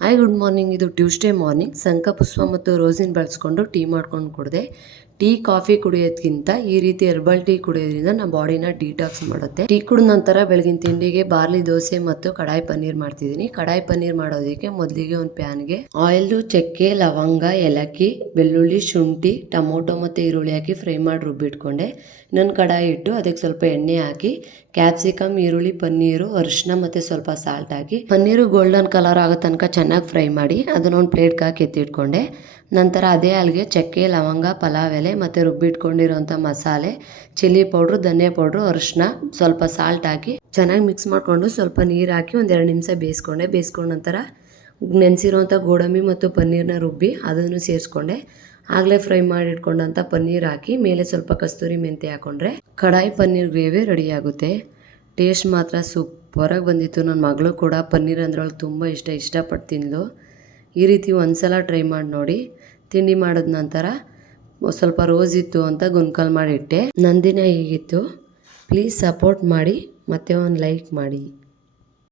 Hi good morning ಇದು Tuesday morning ಸಂಕ, ಪುಷ್ಪ ಮತ್ತು ರೋಸಿನ ಬಳಸ್ಕೊಂಡು ಟೀ ಮಾಡ್ಕೊಂಡು ಕುಡಿದೆ. ಟೀ, ಕಾಫಿ ಕುಡಿಯೋದ್ಕಿಂತ ಈ ರೀತಿ ಹೆರ್ಬಲ್ ಟೀ ಕುಡಿಯೋದ್ರಿಂದ ನಮ್ಮ ಬಾಡಿನ ಡಿಟಾಕ್ಸ್ ಮಾಡುತ್ತೆ. ಟೀ ಕುಡಿದ ನಂತರ ಬೆಳಗಿನ ತಿಂಡಿಗೆ ಬಾರ್ಲಿ ದೋಸೆ ಮತ್ತು ಕಡಾಯಿ ಪನ್ನೀರ್ ಮಾಡ್ತಿದ್ದೀನಿ. ಕಡಾಯಿ ಪನ್ನೀರ್ ಮಾಡೋದಕ್ಕೆ ಮೊದಲಿಗೆ ಒಂದು ಪ್ಯಾನ್ಗೆ ಆಯಿಲ್ ಚಕ್ಕೆ, ಲವಂಗ, ಏಲಕ್ಕಿ, ಬೆಳ್ಳುಳ್ಳಿ, ಶುಂಠಿ, ಟೊಮೊಟೊ ಮತ್ತು ಈರುಳ್ಳಿ ಹಾಕಿ ಫ್ರೈ ಮಾಡಿ ರುಬ್ಬಿಟ್ಕೊಂಡೆ. ಇನ್ನೊಂದು ಕಡಾಯಿ ಇಟ್ಟು ಅದಕ್ಕೆ ಸ್ವಲ್ಪ ಎಣ್ಣೆ ಹಾಕಿ ಕ್ಯಾಪ್ಸಿಕಮ್ ಈರುಳ್ಳಿ, ಪನ್ನೀರು ಅರಿಶಿನ ಮತ್ತು ಸ್ವಲ್ಪ ಸಾಲ್ಟ್ ಹಾಕಿ. ಪನ್ನೀರು ಗೋಲ್ಡನ್ ಕಲರ್ ಆಗೋ ತನಕ ಚೆನ್ನಾಗಿ ಫ್ರೈ ಮಾಡಿ ಅದನ್ನ ಒಂದು ಪ್ಲೇಟ್ಗೆ ಹಾಕಿ ಎತ್ತಿಟ್ಕೊಂಡೆ. ನಂತರ ಅದೇ ಅಲ್ಲಿಗೆ ಚಕ್ಕೆ, ಲವಂಗ, ಪಲಾವ್ ಎಲೆ ಮತ್ತು ರುಬ್ಬಿಟ್ಕೊಂಡಿರೋಂಥ ಮಸಾಲೆ, ಚಿಲ್ಲಿ ಪೌಡ್ರು, ಧನಿಯಾ ಪೌಡ್ರು, ಅರಿಶಿನ ಸ್ವಲ್ಪ ಸಾಲ್ಟ್ ಹಾಕಿ ಚೆನ್ನಾಗಿ ಮಿಕ್ಸ್ ಮಾಡಿಕೊಂಡು ಸ್ವಲ್ಪ ನೀರು ಹಾಕಿ ಒಂದೆರಡು ನಿಮಿಷ ಬೇಯಿಸ್ಕೊಂಡೆ. ಬೇಯಿಸ್ಕೊಂಡ ನಂತರ ನೆನೆಸಿರೋಂಥ ಗೋಡಂಬಿ ಮತ್ತು ಪನ್ನೀರನ್ನ ರುಬ್ಬಿ ಅದನ್ನು ಸೇರಿಸ್ಕೊಂಡೆ. ಆಗಲೇ ಫ್ರೈ ಮಾಡಿ ಇಟ್ಕೊಂಡಂಥ ಪನ್ನೀರ್ ಹಾಕಿ ಮೇಲೆ ಸ್ವಲ್ಪ ಕಸ್ತೂರಿ ಮೆಂತೆ ಹಾಕೊಂಡ್ರೆ ಕಡಾಯಿ ಪನ್ನೀರ್ ಗ್ರೇವಿ ರೆಡಿಯಾಗುತ್ತೆ ಟೇಸ್ಟ್ ಮಾತ್ರ ಸೂಪರಾಗಿ ಬಂದಿತ್ತು. ನನ್ನ ಮಗಳು ಕೂಡ ಪನ್ನೀರ್ ಅಂದ್ರೊಳಗೆ ತುಂಬ ಇಷ್ಟ ಇಷ್ಟಪಟ್ಟು ತಿಂದಳು ಈ ರೀತಿ ಒಂದ್ಸಲ ಟ್ರೈ ಮಾಡಿ ನೋಡಿ. ತಿಂಡಿ ಮಾಡಿದ ನಂತರ ಸ್ವಲ್ಪ ರೋಸ್ ಇತ್ತು ಅಂತ ಗುನ್ಕಲ್ ಮಾಡಿಟ್ಟೆ ನಂದಿನ ಹೀಗಿತ್ತು. ಪ್ಲೀಸ್ ಸಪೋರ್ಟ್ ಮಾಡಿ, ಮತ್ತೆ ಒಂದು ಲೈಕ್ ಮಾಡಿ.